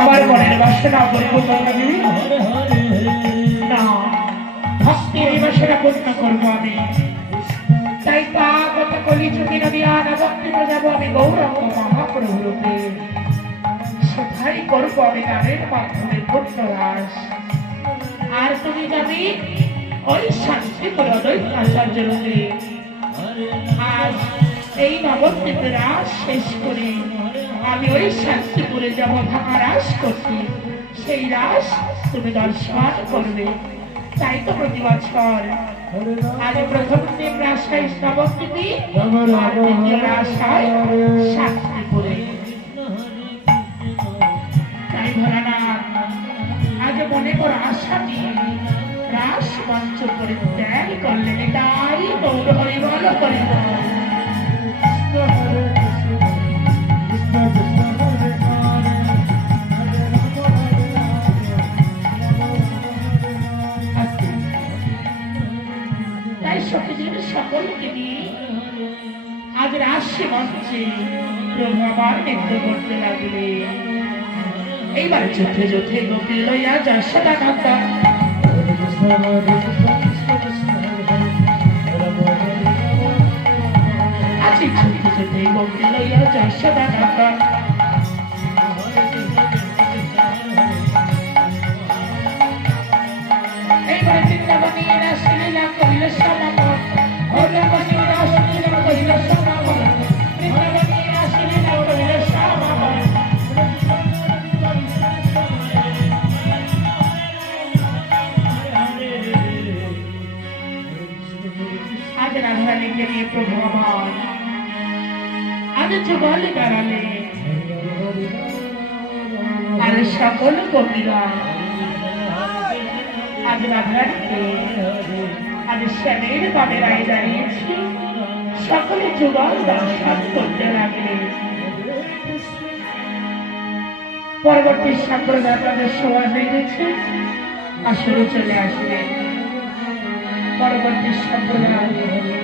আমার মনের বাসনা পূর্ণ করবি? না। ভক্তির বাসনা পূর্ণ করব আমি। তাই পাগত কলি চুকি নদী আনাবক্তিত যাব, আমি গৌরঙ্গ মহাপ্রভু রূপে সেটাই করব আমি গানের মাধ্যমে পুণ্যরাস আর তুমি যাবি ওই শান্তিপুর দৈত্যাচার্য রূপে। আজ এই নবদ্বীপের রাস শেষ করে আমি ওই শান্তিপুরে যাব ভাঙা রাস করতে। সেই রাস তুমি দর্শন করবে। তাই তো প্রতি বছর। আজ প্রথম দিন রাস হয় নবদ্বীপে আর দ্বিতীয় রাস হয় শান্তিপুরে। তাই ভোলানাথ আজ মনে কর আশা নিয়ে রাস মঞ্চ পরিত্যাগ করলেন। তাই গৌর হরিবল হরিবল সখীদের সকলকে নিয়ে আজ রাশি মঞ্চে প্রভু নৃত্য করতে লাগলে। এইবার যুদ্ধে যুদ্ধে গোপী লইয়া যশোদা নন্দা আজি যুদ্ধে যুদ্ধে গোপী লইয়া এইবার সমাপন আজ রাধারানীকে নিয়ে প্রভু আমার। আজ যুগল বেড়ালে আর সকল কবিরা আজ রাধারানীকে আজ শ্যামের বামেরায় দাঁড়িয়েছি। সকলে যুগল দর্শন করতে লাগলে। পরবর্তী সম্প্রদায় তাদের সময় হয়ে গেছে। আসলে চলে আসবে। পরবর্তী সম্প্রদায়